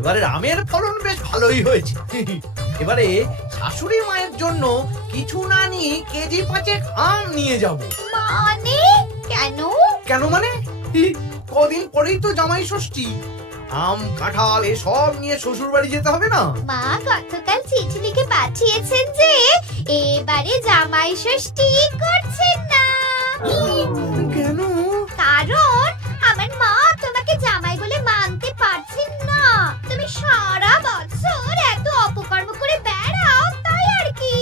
এবারে আমের ফলন বেশ ভালোই হয়েছে। এবারে শাশুড়ি মায়ের জন্য কিছু না নিয়ে কেজি 5 আম নিয়ে যাব। মানে কেন? কেন মানে কদিন পরেই তো জামাই ষষ্ঠী। আম কাঁঠাল এসব নিয়ে শ্বশুর বাড়ি যেতে হবে না? মা গতকাল চিঠি লিখে পাঠিয়েছেন যে এবারে জামাই ষষ্ঠী করছেন না। কেন? কারণ আমার মা তোমাকে জামাই বলে মানতে পারছেন না। তুমি সারা বছর এত অপকর্ম করে বেড়াও, তাই আর কি।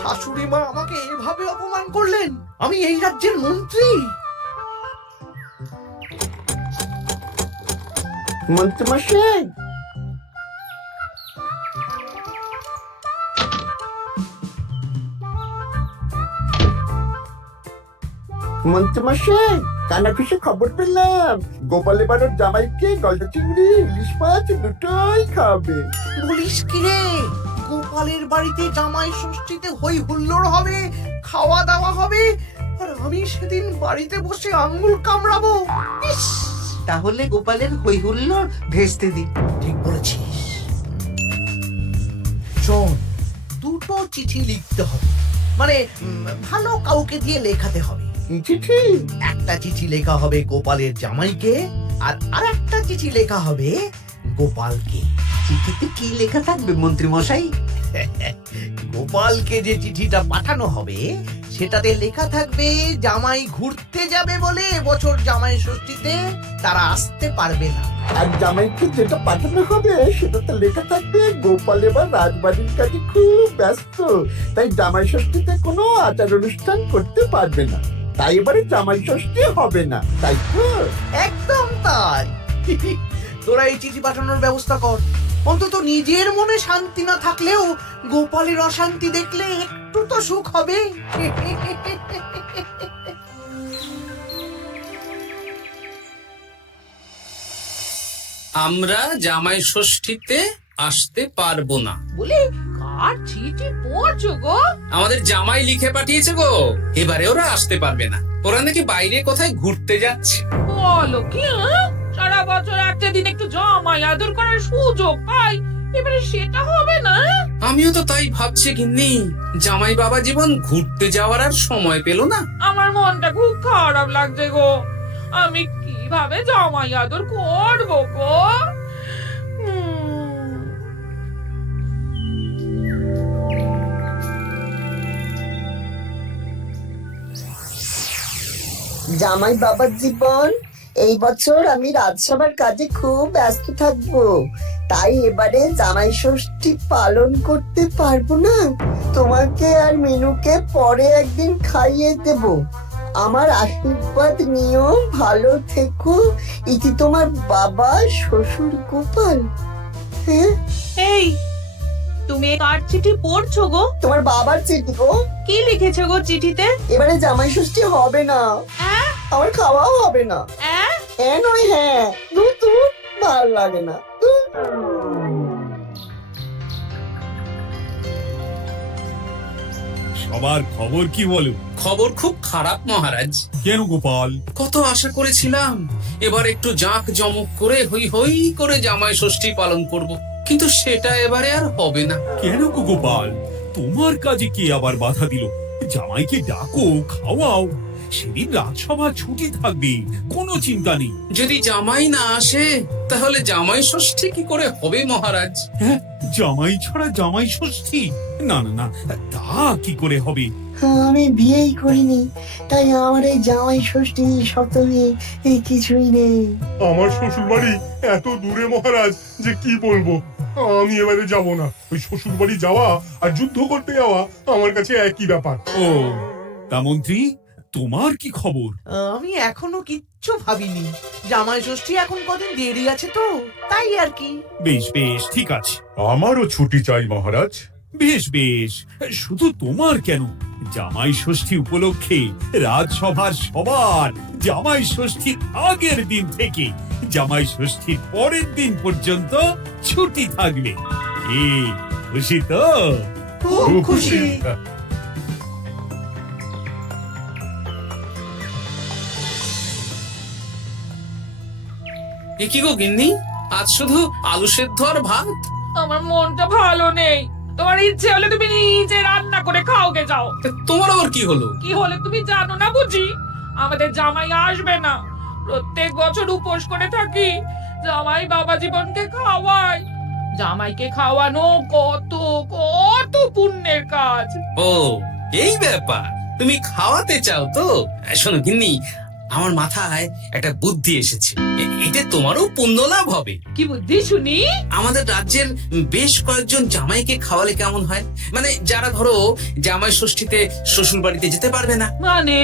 শাশুড়ি মা আমাকে এভাবে অপমান করলেন? আমি এই রাজ্যের মন্ত্রী। মন্ত্রীমশাই, মন্ত্রীমশাই, কানাঘুষে খবর পেলাম গোপাল এবার ওর জামাইকে গলদা চিংড়ি ইলিশ মাছ দুটোই খাবে। বলিস কি রে? গোপালের বাড়িতে জামাই ষষ্ঠীতে হই হুল্লোড় হবে, খাওয়া দাওয়া হবে, আর আমি সেদিন বাড়িতে বসে আঙ্গুল কামড়াবো। ইস! তাহলে গোপালের হই হুল্লোড় ভেস্তে দি। ঠিক বলেছিস। শোন, দুটো চিঠি লিখতে হবে, মানে ভালো কাউকে দিয়ে লেখাতে হবে। কি চিঠি? একটা চিঠি লেখা হবে গোপালের জামাইকে, আর আরেকটা চিঠি লেখা হবে গোপালকে। চিঠিতে কি লেখা থাকবে মন্ত্রী মশাই? গোপালকে যে চিঠিটা পাঠানো হবে সেটাতে লেখা থাকবে জামাই ঘুরতে যাবে বলে এবছর জামাই ষষ্ঠীতে তারা আসতে পারবে না। আর জামাইকে যেটা পাঠানো হবে সেটাতে লেখা থাকবে গোপাল এবার রাজবাড়ির কাজে খুব ব্যস্ত, তাই জামাই ষষ্ঠীতে কোনো আচার অনুষ্ঠান করতে পারবে না, তাই এবারে জামাই ষষ্ঠী হবে না, তাই তো? একদম তাই। তোরা এই চিঠি পাঠানোর ব্যবস্থা কর। অন্তত নিজের মনে শান্তি না থাকলেও গোপালের অশান্তি দেখলে একটু তো সুখ হবে। আমরা জামাই ষষ্ঠীতে আসতে পারবো না বলে কার চিঠি পড়ছো গো? আমাদের জামাই লিখে পাঠিয়েছে গো, এবারে ওরা আসতে পারবে না। ওরা নাকি বাইরে কোথায় ঘুরতে যাচ্ছে। বলো কি? সারা বছর একটা দিন একটু জামাই আদর করার সুযোগ পাই, এবারে সেটা হবে না? আমিও তো তাই ভাবছি গিন্নি, জামাই বাবা জীবন ঘুরতে যাওয়ার আর সময় পেল না। আমার মনটা খুব খারাপ লাগছে গো। আমি কিভাবে জামাই আদর করবো গো? জামাই বাবার জীবন, এই বছর আমি রাজসভার কাজে খুব ব্যস্ত থাকবো, তাই এবারে জামাই ষষ্ঠী পালন করতে পারবো না। তোমাকে আর মিনুকে পরে একদিন খাইয়ে দেব। আমার আশীর্বাদ নিও, ভালো থেকো। ইতি তোমার বাবা শ্বশুর গোপাল। হ্যাঁ, এই তুমি কার চিঠি পড়ছো গো? তোমার বাবার চিঠি গো। কি লিখেছো গো চিঠিতে? এবারে জামাই ষষ্ঠী হবে না, আমার খাওয়াও হবে না। হ্যাঁ নয় হ্যাঁ, দূর ভালো লাগে না। সবার খবর কি বলো? খবর খুব খারাপ মহারাজ। কেন গোপাল? কত আশা করেছিলাম এবার একটু জাঁক জমক করে হই হই করে জামাই ষষ্ঠী পালন করব, কিন্তু সেটা এবারে আর হবে না। কেন গো গোপাল, তোমার কাজে কে আবার বাধা দিল? জামাইকে ডাকো, খাওয়াও, সেদিন রাজসভা ছুটি থাকবে, কোনো চিন্তা নেই। যদি জামাই না আসে তাহলে জামাই ষষ্ঠী কি করে হবে মহারাজ? হ্যাঁ, জামাই ছাড়া জামাই ষষ্ঠী? না না না, তা কি করে হবে? আমি বিয়েই করিনি, তাই আমার এই জামাই ষষ্ঠী সপ্তমী কিছুই নেই। আমার শ্বশুর বাড়ি এত দূরে মহারাজ যে কি বলবো। আমি এবারে যাব না। ওই শ্বশুর বাড়ি যাওয়া আর যুদ্ধ করতে যাওয়া আমার কাছে একই ব্যাপার। ও, তা মন্ত্রী, তোমার কি খবর? আমি এখনো কিচ্ছু ভাবিনি। জামাই ষষ্ঠী এখন কদিন দেরি আছে তো, তাই আর কি। বেশ বেশ, ঠিক আছে। আমারও ছুটি চাই মহারাজ। বেশ বেশ, শুধু তোমার কেন, জামাই ষষ্ঠী উপলক্ষে রাজসভার সবার জামাই ষষ্ঠীর আগের দিন থেকে জামাই ষষ্ঠীর পরের দিন পর্যন্ত ছুটি থাকবে। এ খুশি তো? খুব খুশি। এ কি গো গিন্নি, আজ শুধু আলু সেদ্ধ আর ভাত। আমার মনটা ভালো নেই। তোমার ইচ্ছে হলে তুমি নিজে রান্না করে খাও গে যাও। তা তোমার আবার কি হলো? কি হলে তুমি জানো না বুঝি? আমাদের জামাই আসবে না। প্রত্যেক বছর উপোস করে থাকি, জামাই বাবা জীবনকে খাওয়ায়। জামাইকে খাওয়ানো কত কত পুণ্যের কাজ। ও এই ব্যাপার, তুমি খাওয়াতে চাও তো? শোনো গিন্নি, আমার মাথায় একটা বুদ্ধি এসেছে। এতে তোমারও পুণ্য লাভ হবে। কি বুদ্ধি শুনি? আমাদের রাজ্যের বেশ কয়েকজন জামাইকে খাওয়ালে কেমন হয়? মানে যারা ধরো জামাই ষষ্ঠীতে শ্বশুর বাড়িতে যেতে পারবে না। মানে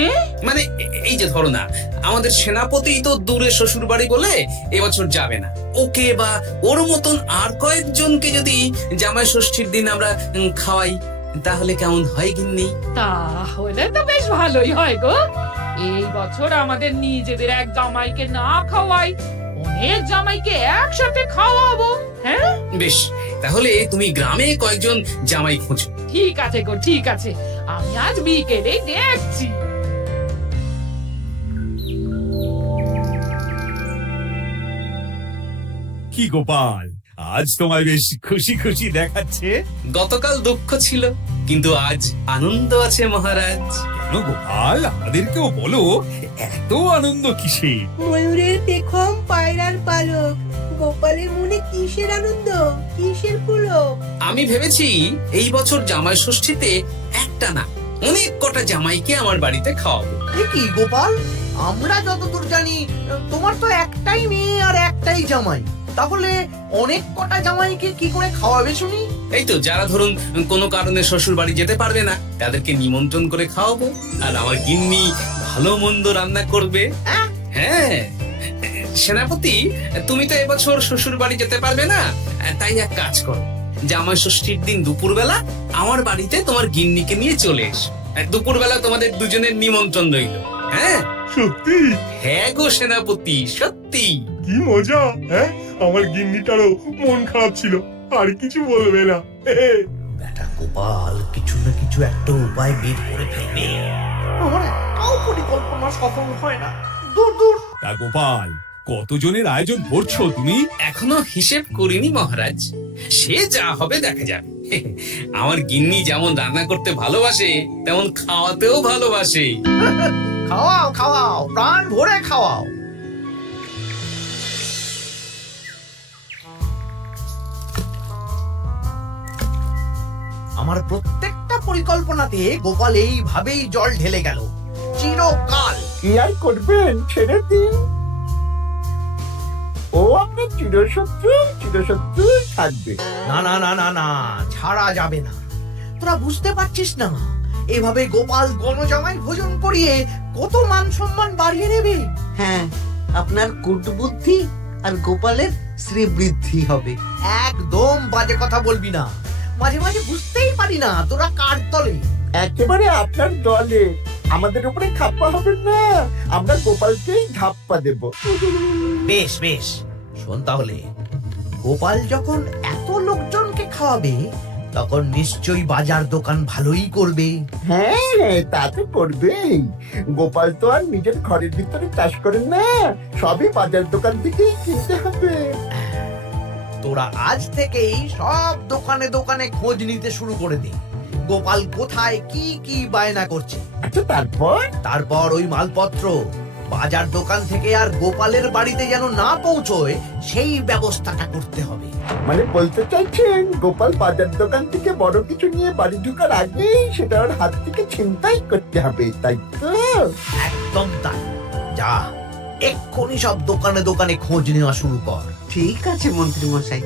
মানে এই যে ধরো না, আমাদের সেনাপতি তো দূরে শ্বশুর বাড়ি বলে এবছর যাবে না। ওকে বা ওর মতন আর কয়েকজনকে যদি জামাই ষষ্ঠীর দিন আমরা খাওয়াই, তাহলে কেমন হয় গিন্নি? তাহলে তো বেশ ভালোই হয় গো। এই বছর আমাদের নিজেদের এক জামাইকে না খাওয়াই, অনেক জামাইকে একসাথে খাওয়াবো। হ্যাঁ বেশ, তাহলে তুমি গ্রামে কয়েকজন জামাই খোঁজো। ঠিক আছে গো, ঠিক আছে। আমি আজ বিকেলে দেখছি। কি গোপাল, আজ তোমায় বেশ খুশি খুশি দেখাচ্ছে। গতকাল দুঃখ ছিল, কিন্তু আজ আনন্দ আছে মহারাজ। কেন গোপাল, আমাদেরকেও বলো, এত আনন্দ কিসে? ময়ূরের পেখম, পায়রার পালক, গোপালের মনে কিসের আনন্দ, কিসের পুলক? আমি ভেবেছি এই বছর জামাই ষষ্ঠীতে একটা না, অনেক কটা জামাইকে আমার বাড়িতে খাওয়াবো। এ কি গোপাল, আমরা যতদূর জানি তোমার তো একটাই মেয়ে আর একটাই জামাই, তাহলে অনেক কটা জামাইকে কি করে খাওয়াবে শুনি? এই তো যারা ধরুন কোনো কারণে শ্বশুর বাড়ি যেতে পারবে না, তাদেরকে নিমন্ত্রণ করে খাওয়াবো। আর আমার গিন্নি ভালো মন্দ রান্না করবে। হ্যাঁ সেনাপতি, তুমি তো এবছর শ্বশুর বাড়ি যেতে পারবে না, তাই এক কাজ করো, জামাই ষষ্ঠীর দিন দুপুরবেলা আমার বাড়িতে তোমার গিন্নিকে নিয়ে চলে এসো। দুপুরবেলা তোমাদের দুজনের নিমন্ত্রণ রইল। হ্যাঁ সত্যি? হ্যাঁ গো সেনাপতি, সত্যি। কি মজা! হ্যাঁ, আমার গিন্নিটারও মন খারাপ ছিল, আর কিছু বলবে না। বেটা গোপাল কিছু না কিছু একটা উপায় বের করে ফেলবে। আমার একটাও পরিকল্পনা সফল হয় না। দূর দূর। তা গোপাল, কতজনের আয়োজন করছো তুমি? এখনো হিসেব করিনি মহারাজ, সে যা হবে দেখা যাবে। আমার গিন্নি যেমন রান্না করতে ভালোবাসে, তেমন খাওয়াতেও ভালোবাসে। খাওয়াও খাওয়াও, প্রাণ ভরে খাওয়াও। আমার প্রত্যেকটা পরিকল্পনাতে গোপাল এইভাবেই জল ঢেলে গেল চিরকাল। কি আর করবেন, ছেড়ে দিন। ও আপনার চিরশত্রু, চিরশত্রু থাকবে। না না না না না, ছাড়া যাবে না। তোরা বুঝতে পারছিস না, এভাবে গোপাল গণজামাই ভোজন করিয়ে কত মান সম্মান বাড়িয়ে নেবে। হ্যাঁ, আপনার কূটবুদ্ধি আর গোপালের শ্রীবৃদ্ধি হবে। একদম বাজে কথা বলবি না। মাঝে মাঝে বুঝতেই পারি না তোরা কার তলে। একেবারে আপনার দলে, আমাদের উপরে খাপ্পা হবেন না, আমরা গোপালকেই ধাপ্পা দেব। বেশ বেশ, শোন তাহলে, গোপাল যখন এত লোকজনকে খাওয়াবে, তখন নিশ্চয়ই বাজার দোকান ভালোই করবে। হ্যাঁ, তা তো করবেই। গোপাল তো আর নিজের ঘরের ভিতরে চাষ করেন না, সবই বাজার দোকান থেকেই কিনতে হবে। তোরা আজ থেকেই সব দোকানে দোকানে খোঁজ নিতে শুরু করে দে, গোপাল কোথায় কি কি বায়না করছে। আচ্ছা, তারপর ওই মালপত্র বাজার দোকান থেকে আর গোপালের বাড়িতে যেন না পৌঁছয়, সেই ব্যবস্থাটা করতে হবে। মানে বলতে চাইছেন গোপাল বাজার দোকান থেকে বড় কিছু নিয়ে বাড়ি ঢোকার আগেই সেটা ওর হাত থেকে ছিনতাই করতে হবে, তাই তো? একদম তাই। যা, এক্ষুনি সব দোকানে দোকানে খোঁজ নেওয়া শুরু কর। ঠিক আছে মন্ত্রী মশাই।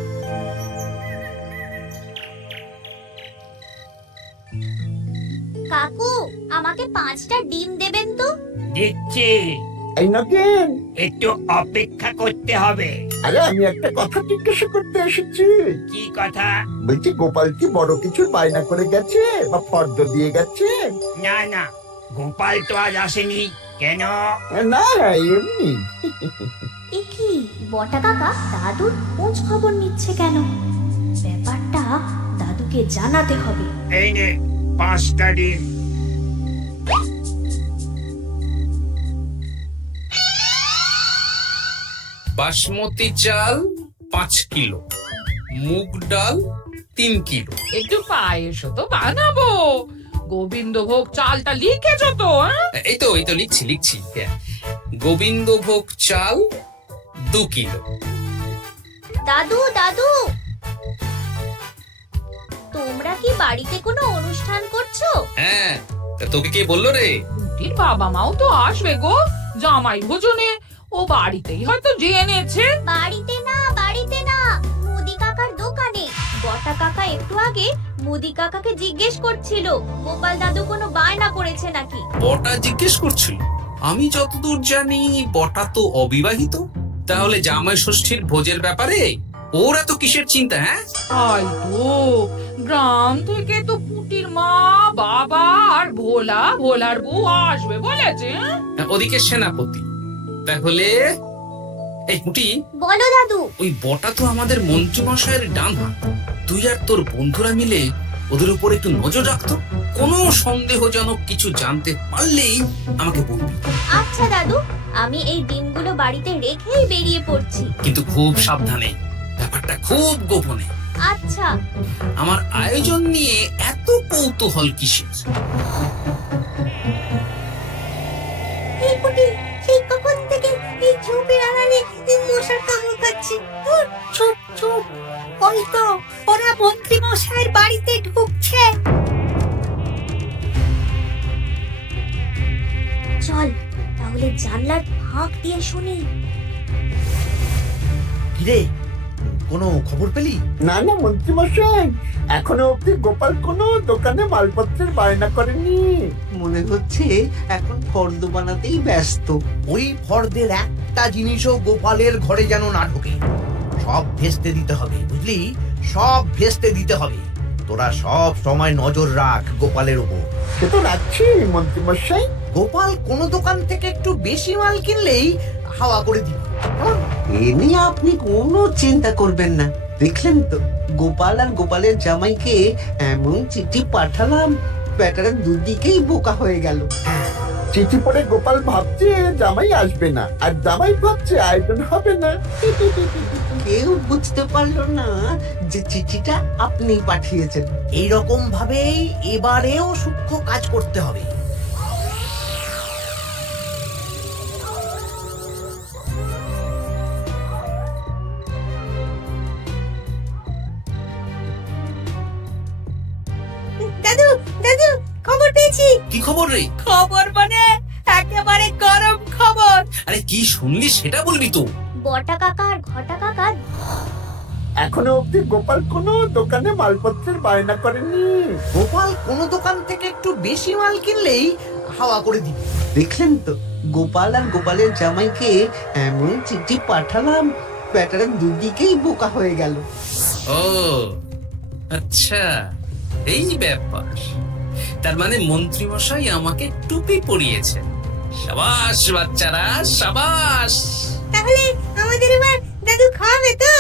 কাকু, আমাকে 5টা ডিম দেবেন তো? দিচ্ছি, এই নগেন, একটু অপেক্ষা করতে হবে। আরে আমি একটা কথা জিজ্ঞাসা করতে এসেছি। কি কথা? বলছি গোপাল কি বড় কিছু বায়না করে গেছে বা ফর্দ দিয়ে গেছে? না না, গোপাল তো আজ আসেনি। কেন? না, এমনি। এ কি, বটা কাকা দাদুর খোঁজ খবর নিচ্ছে কেন? ব্যাপারটা দাদুকে জানাতে হবে। এই নে 5টা ডিম। বাসমতি চাল 5 কিলো, মুগ ডাল 3 কিলো। একটু পায়েসও তো বানাবো। গোবিন্দভোগ চালটা লিখেছো তো? এই তো লিখছি। হ্যাঁ, গোবিন্দভোগ চাল 2 কিলো। দাদু দাদু, তোমরা কি বাড়িতে কোনো অনুষ্ঠান করছো? হ্যাঁ, তা তোকে কে বললো রে? পুটির বাবা মাও তো আসবে গো জামাই ভোজনে। ও বাড়িতেই হয়তো জেনেছে। বাড়িতে না, মুদি কাকার দোকানে। বটা কাকা একটু আগে মুদি কাকাকে জিজ্ঞেস করছিল গোপাল দাদু কোনো বায়না করেছে নাকি। বটা জিজ্ঞেস করছিল? আমি যতদূর জানি বটা তো অবিবাহিত। তাহলে জামাই ষষ্ঠীর ভোজের ব্যাপারে ওরা তো কিসের চিন্তা? হ্যাঁ, তাই তো, গ্রাম থেকে তো পুটির মা, বাবা আর ভোলার বউ আসবে বলেছে। ওদিকে সেনাপতি। তাহলে এই পুটি, বলো দাদু। ওই বটা তো আমাদের মন্ত্রী মশাইয়ের ডান হাত। তুই আর তোর বন্ধুরা মিলে ওদের উপর একটু নজর রাখতো। কোনো সন্দেহজনক কিছু জানতে পারলেই আমাকে বলবি। আচ্ছা দাদু, আমি এই ডিমগুলো বাড়িতে রেখেই বেরিয়ে পড়ছি। কিন্তু খুব সাবধানে, ব্যাপারটা খুব গোপনে। আচ্ছা। আমার আয়োজন নিয়ে এত কৌতূহল কিসের? এই পুটি, সেই কখন থেকে এই ঝোপের আড়ালে মশার কামড় খাচ্ছি। চুপ চুপ, ওই তো ওরা মন্ত্রী মশাইয়ের বাড়িতে ঢুকছে। চল তাহলে জানলার ফাঁক দিয়ে শুনি। কিরে, কোনো খবর পেলি? না মন্ত্রী মশাই, এখনো অব্দি গোপাল কোনো দোকানে মালপত্রের বায়না করেনি। মনে হচ্ছে এখন ফর্দ বানাতেই ব্যস্ত। ওই ফর্দের একটা জিনিসও গোপালের ঘরে যেন না ঢোকে। সব ভেস্তে দিতে হবে, বুঝলি? সব ভেস্তে দিতে হবে। তোরা সব সময় নজর রাখ গোপালের উপর। সে তো রাখছি মন্ত্রী মশাই। গোপাল কোনো দোকান থেকে একটু বেশি মাল কিনলেই হাওয়া করে দিবি। এ নিয়ে আপনি কোনো চিন্তা করবেন না। দেখলেন তো, গোপাল আর গোপালের জামাইকে এমন চিঠি পাঠালাম, ব্যাটারা দুদিকেই বোকা হয়ে গেল। চিঠি পড়ে গোপাল ভাবছে জামাই আসবে না, আর জামাই ভাবছে আয়োজন হবে না। কেউ বুঝতে পারলো না যে চিঠিটা আপনি পাঠিয়েছেন। এইরকম ভাবেই এবারেও সূক্ষ্ম কাজ করতে হবে। দাদু দাদু, খবর পেয়েছি। কি খবর রে? খবর মানে একেবারে গরম খবর। আরে কি শুনলি সেটা বলবি তো। বটা কাকা আর ঘটা কাকা এখনো অব্দি গোপাল কোনো দোকানে মালপত্রের বায়না করেনি। গোপাল কোনো দোকান থেকে একটু বেশি মাল কিনলেই হাওয়া করে দিবি। দেখলেন তো, গোপাল আর গোপালের জামাইকে এমন চিঠি পাঠালাম, ব্যাটারা দুদিকেই বোকা হয়ে গেল। ও আচ্ছা, এই ব্যাপার। তার মানে মন্ত্রী মশাই আমাকে টুপি পরিয়েছেন। সাবাস বাচ্চারা, সাবাস। তাহলে আমাদের এবার দাদু খাওয়াবে তো?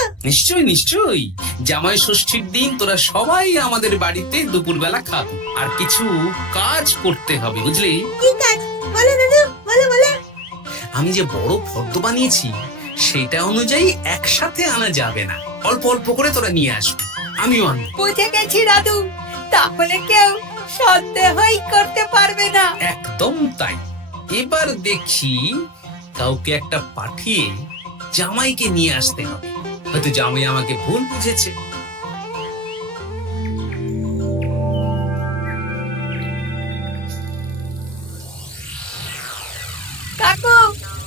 নিশ্চয়ই। জামাই ষষ্ঠীর দিন তোরা সবাই আমাদের বাড়িতে দুপুরবেলা খাবি। আর কিছু কাজ করতে হবে, বুঝলি? কি কাজ? বলো দাদু, বলো। আমি যে বড় ফর্দ বানিয়েছি সেটা অনুযায়ী একসাথে আনা যাবে না। অল্প অল্প করে তোরা নিয়ে আসবি, আমিও আনবো। বুঝে গেছি দাদু, তাহলে কেউ সন্দেহই করতে পারবে না। একদম তাই। এবার দেখি কাউকে একটা পাঠিয়ে জামাইকে নিয়ে আসতে হবে। হয়তো জামাই আমাকে ভুল বুঝেছে। কাকু,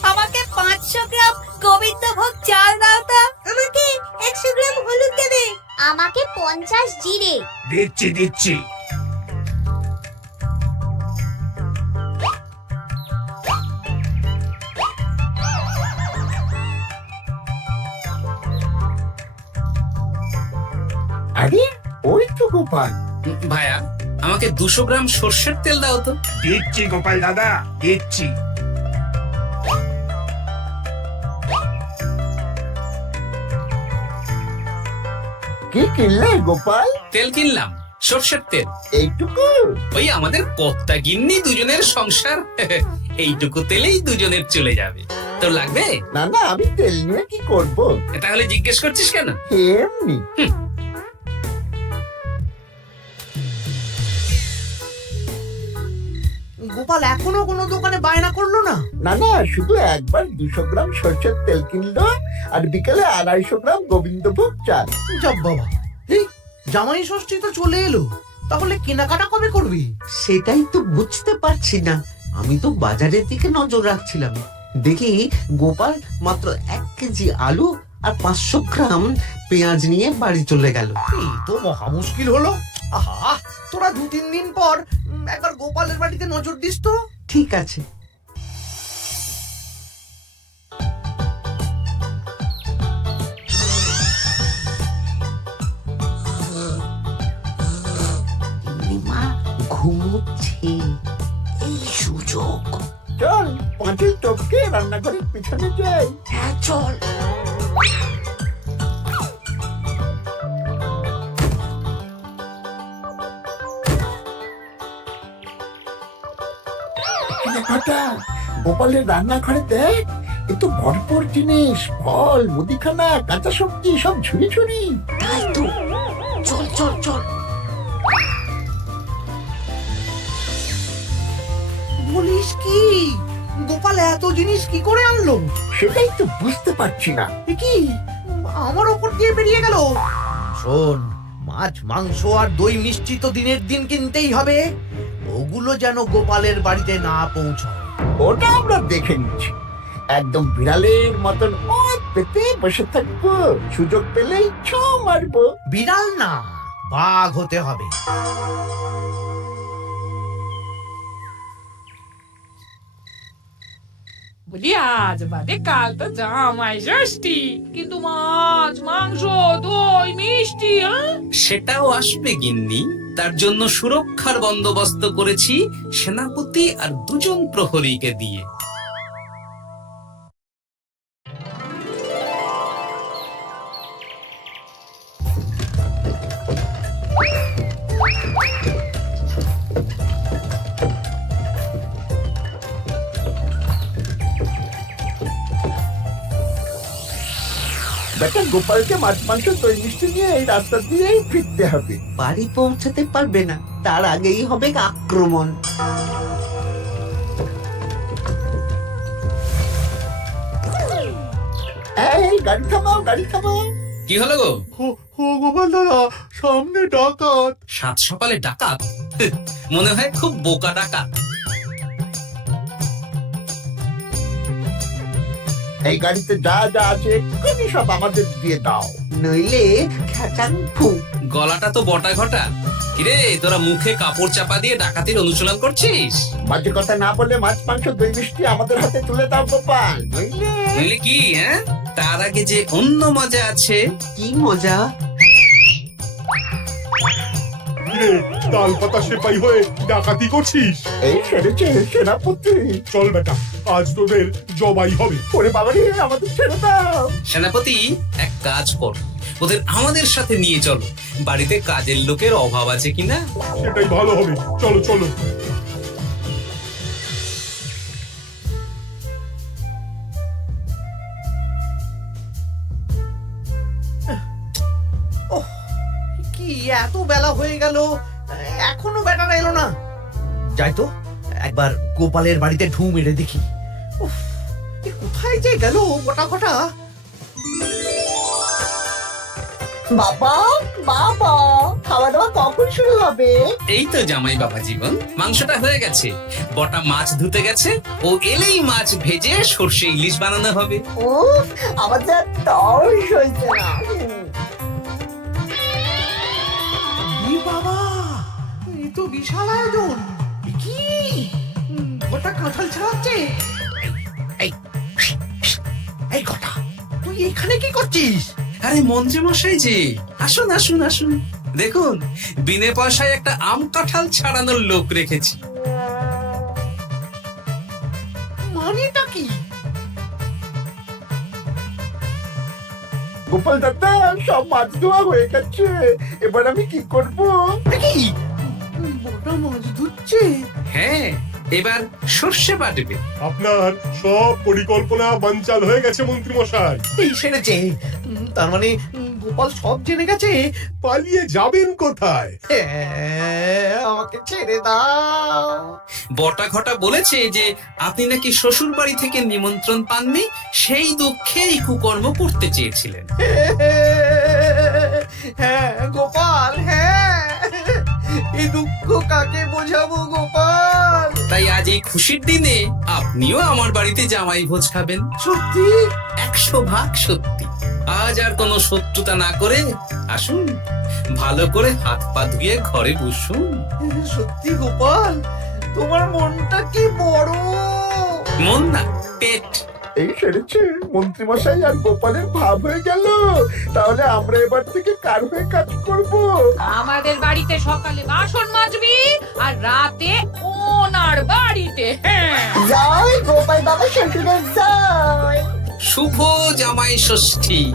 আমাকে 500 গ্রাম গোবিন্দভোগ চাল দাও তো। আমাকে 100 গ্রাম হলুদ দেবে। আমাকে 50 জিরে। দিচ্ছি। আরে ওই তো গোপাল। ভাইয়া, আমাকে 200 গ্রাম সর্ষের তেল দাও তো। দিচ্ছি গোপাল দাদা, দিচ্ছি। কি কিনলে গোপাল? তেল কিনলাম, সর্ষের তেল। এইটুকু? ওই আমাদের কর্তা গিন্নি দুজনের সংসার, এইটুকু তেলেই দুজনের চলে যাবে। তোর লাগবে? না না, আমি তেল নিয়ে কি করব? তাহলে জিজ্ঞেস করছিস কেন? এমনি। গোপাল এখনো কোনো দোকানে বায়না করলো না? না না, শুধু একবার 200 গ্রাম সরষের তেল কিনলো আর বিকেলে 250 গ্রাম গোবিন্দভোগ চাল। যাব বাবা, এই জামাই ষষ্ঠী তো চলে এলো, তাহলে কেনাকাটা কবে করবি? সেটাই তো বুঝতে পারছি না। আমি তো বাজারের দিকে নজর রাখছিলাম, দেখি গোপাল মাত্র 1 কেজি আলু আর 500 গ্রাম পেঁয়াজ নিয়ে বাড়ি চলে গেল। এই তো মহা মুশকিল হলো। আহা, তোরা 2-3 দিন পর একবার গোপালের বাড়িতে নজর দিস তো। ঠিক আছে। মা ঘুমোচ্ছে, এই সুযোগ। চল পাঁচিল টপকে রান্নাঘরের পিছনে যাই। হ্যাঁ চল। ঘটা, গোপালের রান্নাঘরে দেখ, এ তো ভরপুর জিনিস, ফল, মুদিখানা, কাঁচা সবজি সব ঝুড়ি ঝুড়ি। তাই তো, চল চল চল। বলিস কি, গোপাল এত জিনিস কি করে আনলো? সেটাই তো বুঝতে পারছি না। এ কি, আমার ওপর দিয়ে বেরিয়ে গেল। শোন, মাছ মাংস আর দই মিষ্টি তো দিনের দিন কিনতেই হবে, ওগুলো যেন গোপালের বাড়িতে না পৌঁছায়। ওটা আমরা দেখে নিচ্ছি। একদম বিড়ালের মতন ওত পেতে বসে থাকবো, সুযোগ পেলেই ছো মারবো। বিড়াল না, বাঘ হতে হবে। বলি আজ বাদে কাল তো জামাই ষষ্ঠী, কিন্তু মাছ মাংস দই মিষ্টি সেটাও আসবে গিন্নি। তার জন্য সুরক্ষার বন্দোবস্ত করেছি সেনাপতি আর 2 জন প্রহরীকে দিয়ে। বেটা গোপালকে মাছ মাংস দই মিষ্টি নিয়ে এই রাস্তা দিয়েই ফিরতে হবে। বাড়ি পৌঁছাতে পারবে না, তার আগেই হবে আক্রমণ। এই গাড়ি থামাও, গাড়ি থামাও। কি হলো গো? ও গোপাল দাদা, সামনে ডাকাত। 7 সকালে ডাকাত? মনে হয় খুব বোকা ডাকাত। এই গাড়িতে যা যা আছে এক্ষুনি সব আমাদের দিয়ে দাও। নইলে খেচাং ফু। গলাটা তো বটা ঘটা। কিরে, তোরা মুখে কাপড় চাপা দিয়ে ডাকাতির অনুশীলন করছিস? বাজে কথা না বলে মাছ মাংস দই মিষ্টি আমাদের হাতে তুলে দাও গোপাল, নইলে। নইলে কি? হ্যাঁ, তার আগে যে অন্য মজা আছে। কি মজা? কিরে, তাল পাতা সেপাই হয়ে ডাকাতি করছিস? এই সেরেছে সেনাপতি। চল বেটা, আজ তোদের জবাই হবে। ওরে বাবারে, আমাদের ছেড়ে দাও। সেনাপতি, এক কাজ কর, ওদের আমাদের সাথে নিয়ে চলো। বাড়িতে কাজের লোকের অভাব আছে কিনা। সেটাই ভালো হবে, চলো চলো। কি এত বেলা হয়ে গেল, এখনো বেটারা এলো না। যাই তো একবার গোপালের বাড়িতে ঢু মেরে দেখি। উফ, এ কোথায় যে গেল গোটা ঘটা। বাবা বাবা, খাওয়া দাওয়া কখন শুরু হবে? এই তো জামাই বাবা জীবন, মাংসটা হয়ে গেছে, বটা মাছ ধুতে গেছে, ও এলেই মাছ ভেজে সর্ষে ইলিশ বানানো হবে। উফ, আমার যা তর্স হয়েছে না। এ বাবা, এই তো বিশাল আয়োজন। এ কি, গোটা কাঁঠাল ছাড়াচ্ছে। এই এই গোটা, তুই এখানে কি করছিস? আরে মন্ত্রী মশাই যে, আসুন আসুন আসুন, দেখুন বিনে পয়সায় একটা আম কাঁঠাল ছাড়ানোর লোক রেখেছি। মানেটা কি? গোপাল দাদা, সব মাছ ধোয়া হয়ে গেছে, এবার আমি কি করব? এ কি, গোটা মাছ ধুচ্ছে? হ্যাঁ, এবার সর্ষে বাটবে। আপনার সব পরিকল্পনা বানচাল হয়ে গেছে মন্ত্রী মশাই। এই সেরেছে। তার মানে গোপাল সব জেনে গেছে। পালিয়ে যাবেন কোথায়? আমাকে ছেড়ে দাও। বটা ঘটা বলেছে যে আপনি নাকি শ্বশুর বাড়ি থেকে নিমন্ত্রণ পাননি, সেই দুঃখে এই কুকর্ম করতে চেয়েছিলেন। হ্যাঁ গোপাল, হ্যাঁ, এই দুঃখ কাকে বোঝাবো গোপাল? তাই আজ এই খুশির দিনে আপনিও আমার বাড়িতে জামাই ভোজ খাবেন। সত্যি? 100% সত্যি। আজ আর কোনো শত্রুতা না করে আসুন, ভালো করে হাত পা ধুয়ে ঘরে বসুন। সত্যি গোপাল, তোমার মনটা কি বড়। মন না, পেট। এই সেরেছে, মন্ত্রী মশাই আর গোপালের ভাব হয়ে গেল। তাহলে আমরা এবার থেকে কার হয়ে কাজ করব? আমাদের বাড়িতে সকালে বাসন মাজবি আর রাতে ওনার বাড়িতে। হ্যাঁ, জয় গোপাল বাবা শ্বশুরের জয়। শুভ জামাই ষষ্ঠী।